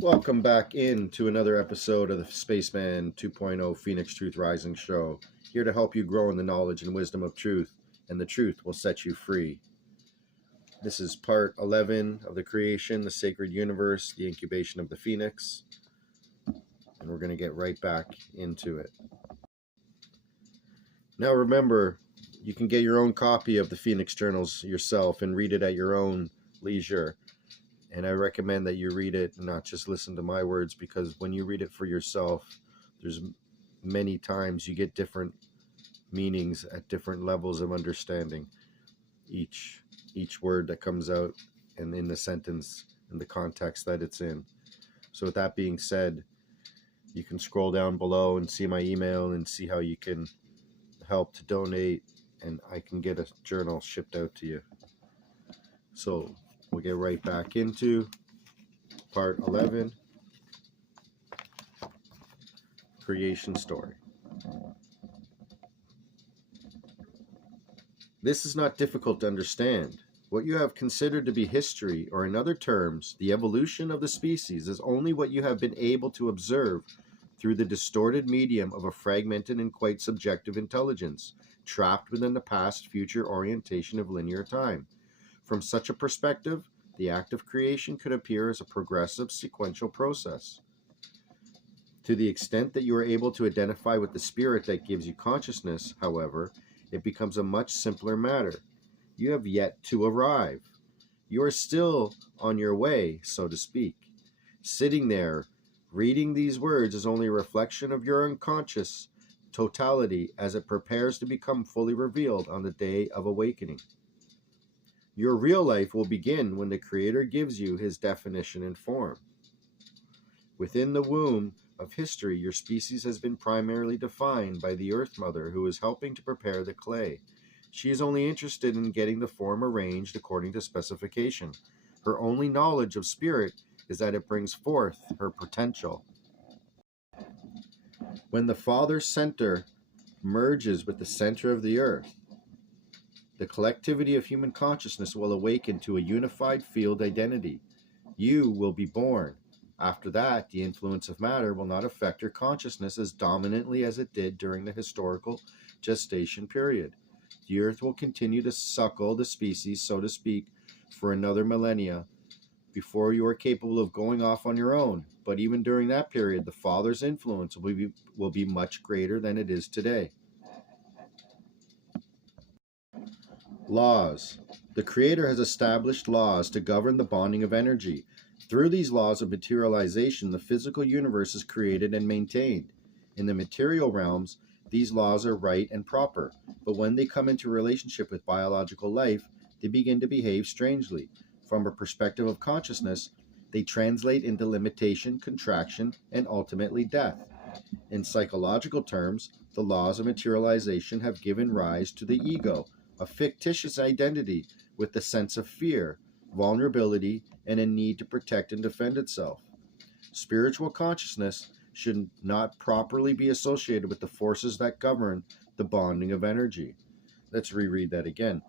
Welcome back into another episode of the Spaceman 2.0 Phoenix Truth Rising Show. Here to help you grow in the knowledge and wisdom of truth, and the truth will set you free. This is part 11 of the creation, the sacred universe, the incubation of the Phoenix. And we're going to get right back into it. Now remember, you can get your own copy of the Phoenix Journals yourself and read it at your own leisure. And I recommend that you read it and not just listen to my words, because when you read it for yourself, there's many times you get different meanings at different levels of understanding each word that comes out and in the sentence and the context that it's in. So with that being said, you can scroll down below and see my email and see how you can help to donate, and I can get a journal shipped out to you. So we'll get right back into part 11, creation story. This is not difficult to understand. What you have considered to be history, or in other terms, the evolution of the species, is only what you have been able to observe through the distorted medium of a fragmented and quite subjective intelligence, trapped within the past-future orientation of linear time. From such a perspective, the act of creation could appear as a progressive, sequential process. To the extent that you are able to identify with the spirit that gives you consciousness, however, it becomes a much simpler matter. You have yet to arrive. You are still on your way, so to speak. Sitting there, reading these words is only a reflection of your unconscious totality as it prepares to become fully revealed on the day of awakening. Your real life will begin when the Creator gives you his definition and form. Within the womb of history, your species has been primarily defined by the Earth Mother, who is helping to prepare the clay. She is only interested in getting the form arranged according to specification. Her only knowledge of spirit is that it brings forth her potential. When the Father Center merges with the center of the Earth, the collectivity of human consciousness will awaken to a unified field identity. You will be born. After that, the influence of matter will not affect your consciousness as dominantly as it did during the historical gestation period. The Earth will continue to suckle the species, so to speak, for another millennia before you are capable of going off on your own. But even during that period, the Father's influence will be much greater than it is today. Laws. The Creator has established laws to govern the bonding of energy. Through these laws of materialization, the physical universe is created and maintained. In the material realms, these laws are right and proper, but when they come into relationship with biological life, they begin to behave strangely. From a perspective of consciousness, they translate into limitation, contraction, and ultimately death. In psychological terms, the laws of materialization have given rise to the ego, a fictitious identity with the sense of fear, vulnerability, and a need to protect and defend itself. Spiritual consciousness should not properly be associated with the forces that govern the bonding of energy. Let's reread that again.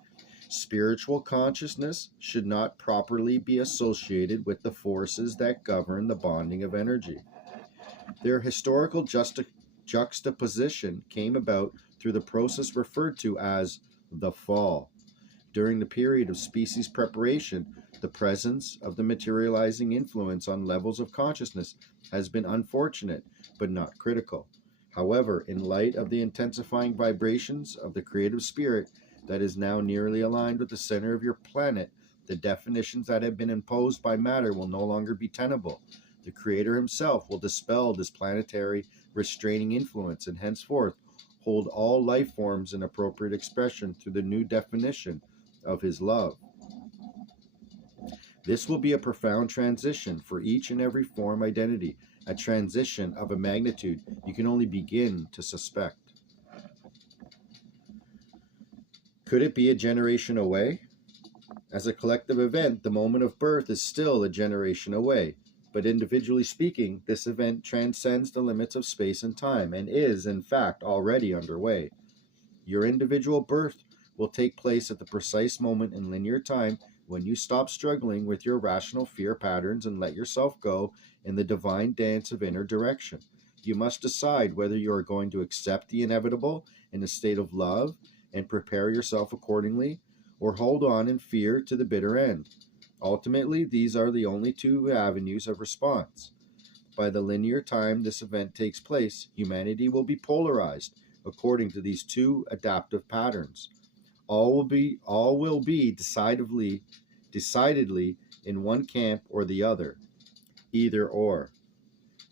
Spiritual consciousness should not properly be associated with the forces that govern the bonding of energy. Their historical juxtaposition came about through the process referred to as the fall. During the period of species preparation, the presence of the materializing influence on levels of consciousness has been unfortunate, but not critical. However, in light of the intensifying vibrations of the creative spirit that is now nearly aligned with the center of your planet, the definitions that have been imposed by matter will no longer be tenable. The Creator himself will dispel this planetary restraining influence and henceforth hold all life forms in appropriate expression through the new definition of his love. This will be a profound transition for each and every form identity, a transition of a magnitude you can only begin to suspect. Could it be a generation away? As a collective event, the moment of birth is still a generation away, but individually speaking, this event transcends the limits of space and time and is, in fact, already underway. Your individual birth will take place at the precise moment in linear time when you stop struggling with your rational fear patterns and let yourself go in the divine dance of inner direction. You must decide whether you are going to accept the inevitable in a state of love and prepare yourself accordingly, or hold on in fear to the bitter end. Ultimately, these are the only two avenues of response. By the linear time this event takes place, humanity will be polarized according to these two adaptive patterns. All will be decidedly in one camp or the other, either or.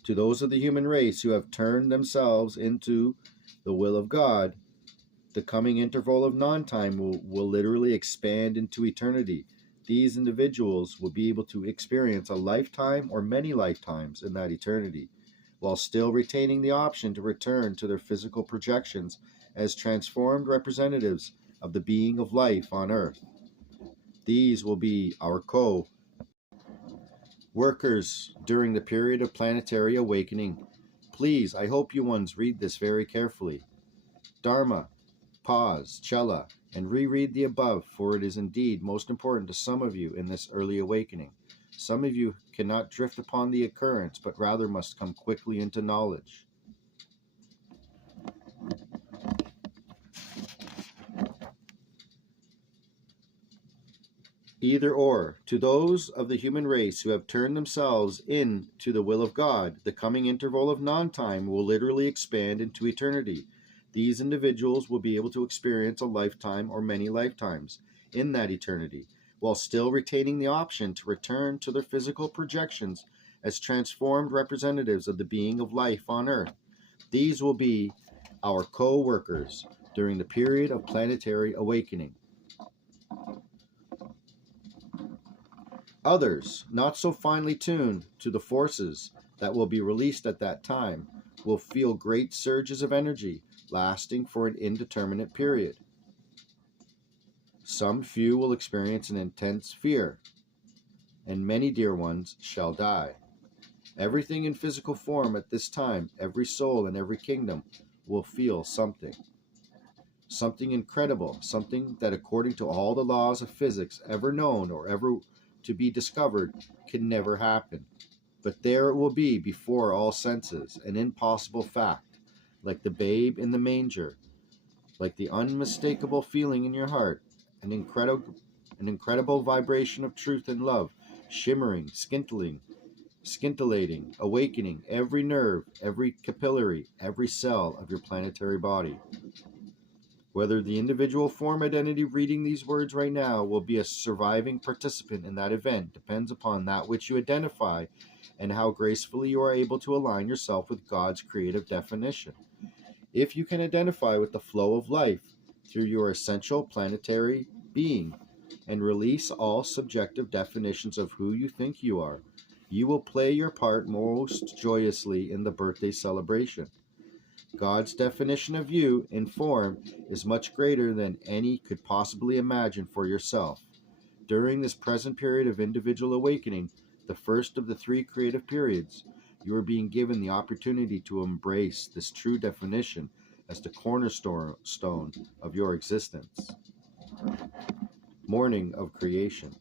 To those of the human race who have turned themselves into the will of God, the coming interval of non-time will literally expand into eternity. These individuals will be able to experience a lifetime or many lifetimes in that eternity, while still retaining the option to return to their physical projections as transformed representatives of the being of life on earth. These will be our co-workers during the period of planetary awakening. Please, I hope you ones read this very carefully. Dharma, pause, Chela, and reread the above, for it is indeed most important to some of you in this early awakening. Some of you cannot drift upon the occurrence, but rather must come quickly into knowledge. Either or. To those of the human race who have turned themselves in to the will of God, the coming interval of non-time will literally expand into eternity. These individuals will be able to experience a lifetime or many lifetimes in that eternity, while still retaining the option to return to their physical projections as transformed representatives of the being of life on earth. These will be our co-workers during the period of planetary awakening. Others, not so finely tuned to the forces that will be released at that time, will feel great surges of energy lasting for an indeterminate period. Some few will experience an intense fear, and many dear ones shall die. Everything in physical form at this time, every soul in every kingdom, will feel something. Something incredible, something that according to all the laws of physics ever known or ever to be discovered can never happen. But there it will be before all senses, an impossible fact, like the babe in the manger, like the unmistakable feeling in your heart, an incredible vibration of truth and love, shimmering, scintillating, awakening every nerve, every capillary, every cell of your planetary body. Whether the individual form identity reading these words right now will be a surviving participant in that event depends upon that which you identify and how gracefully you are able to align yourself with God's creative definition. If you can identify with the flow of life through your essential planetary being and release all subjective definitions of who you think you are, you will play your part most joyously in the birthday celebration. God's definition of you in form is much greater than any could possibly imagine for yourself. During this present period of individual awakening, the first of the three creative periods, you are being given the opportunity to embrace this true definition as the cornerstone of your existence. Morning of Creation.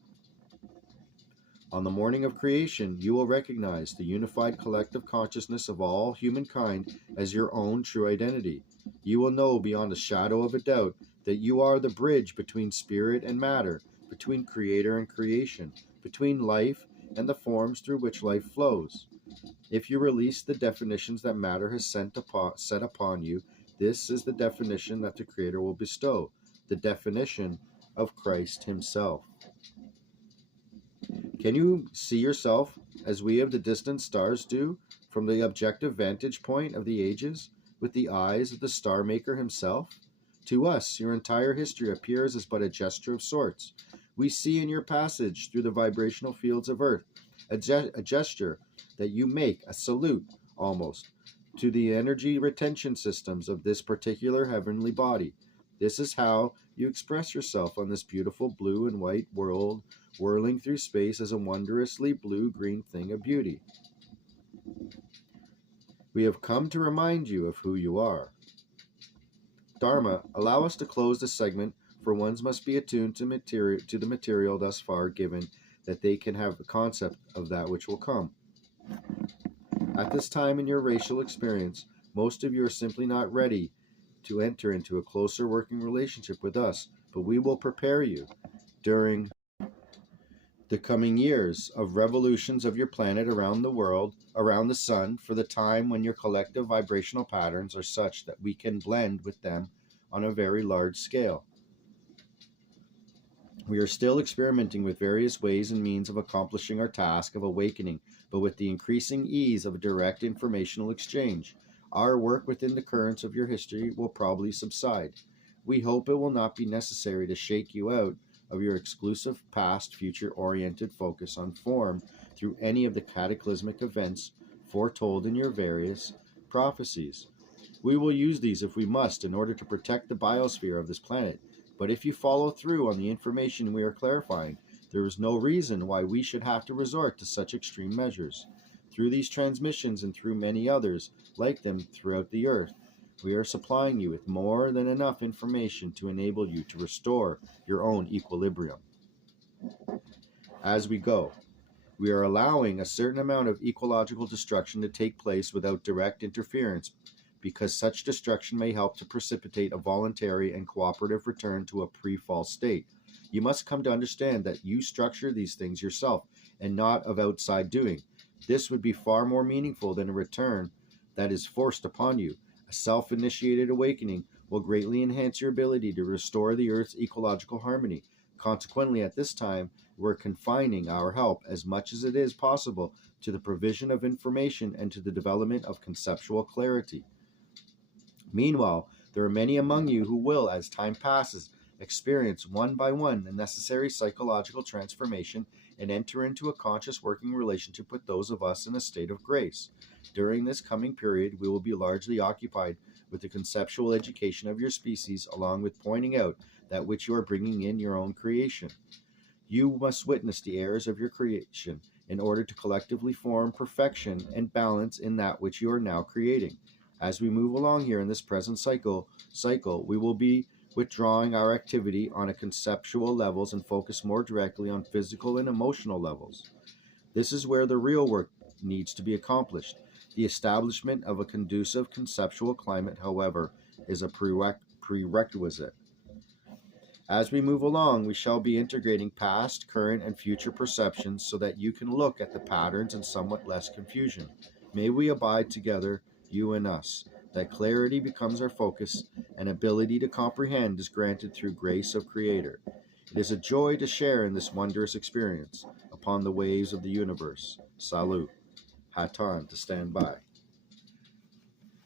On the morning of creation, you will recognize the unified collective consciousness of all humankind as your own true identity. You will know beyond a shadow of a doubt that you are the bridge between spirit and matter, between creator and creation, between life and the forms through which life flows. If you release the definitions that matter has set upon you, this is the definition that the Creator will bestow, the definition of Christ Himself. Can you see yourself as we of the distant stars do, from the objective vantage point of the ages, with the eyes of the Star Maker Himself? To us, your entire history appears as but a gesture of sorts. We see in your passage through the vibrational fields of Earth a gesture that you make, a salute, almost, to the energy retention systems of this particular heavenly body. This is how you express yourself on this beautiful blue and white world, whirling through space as a wondrously blue-green thing of beauty. We have come to remind you of who you are. Dharma, allow us to close this segment for ones must be attuned to the material thus far given, that they can have the concept of that which will come. At this time in your racial experience, most of you are simply not ready to enter into a closer working relationship with us, but we will prepare you during the coming years of revolutions of your planet around the world, around the sun, for the time when your collective vibrational patterns are such that we can blend with them on a very large scale. We are still experimenting with various ways and means of accomplishing our task of awakening, but with the increasing ease of direct informational exchange, our work within the currents of your history will probably subside. We hope it will not be necessary to shake you out of your exclusive past-future oriented focus on form through any of the cataclysmic events foretold in your various prophecies. We will use these if we must in order to protect the biosphere of this planet, but if you follow through on the information we are clarifying, there is no reason why we should have to resort to such extreme measures. Through these transmissions and through many others like them throughout the earth, we are supplying you with more than enough information to enable you to restore your own equilibrium. As we go, we are allowing a certain amount of ecological destruction to take place without direct interference, because such destruction may help to precipitate a voluntary and cooperative return to a pre-fall state. You must come to understand that you structure these things yourself and not of outside doing. This would be far more meaningful than a return that is forced upon you. A self-initiated awakening will greatly enhance your ability to restore the Earth's ecological harmony. Consequently, at this time, we're confining our help as much as it is possible to the provision of information and to the development of conceptual clarity. Meanwhile, there are many among you who will, as time passes, experience one by one the necessary psychological transformation and enter into a conscious working relationship with those of us in a state of grace. During this coming period, we will be largely occupied with the conceptual education of your species, along with pointing out that which you are bringing in your own creation. You must witness the errors of your creation in order to collectively form perfection and balance in that which you are now creating. As we move along here in this present cycle, we will be withdrawing our activity on a conceptual levels and focus more directly on physical and emotional levels. This is where the real work needs to be accomplished. The establishment of a conducive conceptual climate, however, is a prerequisite. As we move along, we shall be integrating past, current, and future perceptions so that you can look at the patterns in somewhat less confusion. May we abide together, you and us, that clarity becomes our focus and ability to comprehend is granted through grace of Creator. It is a joy to share in this wondrous experience upon the waves of the universe. Salut. hATONnn to stand by.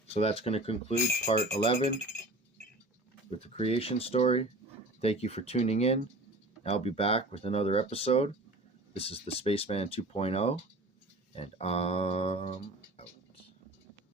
So that's going to conclude part 11 with the creation story. Thank you for tuning in. I'll be back with another episode. This is the Spaceman 2.0, and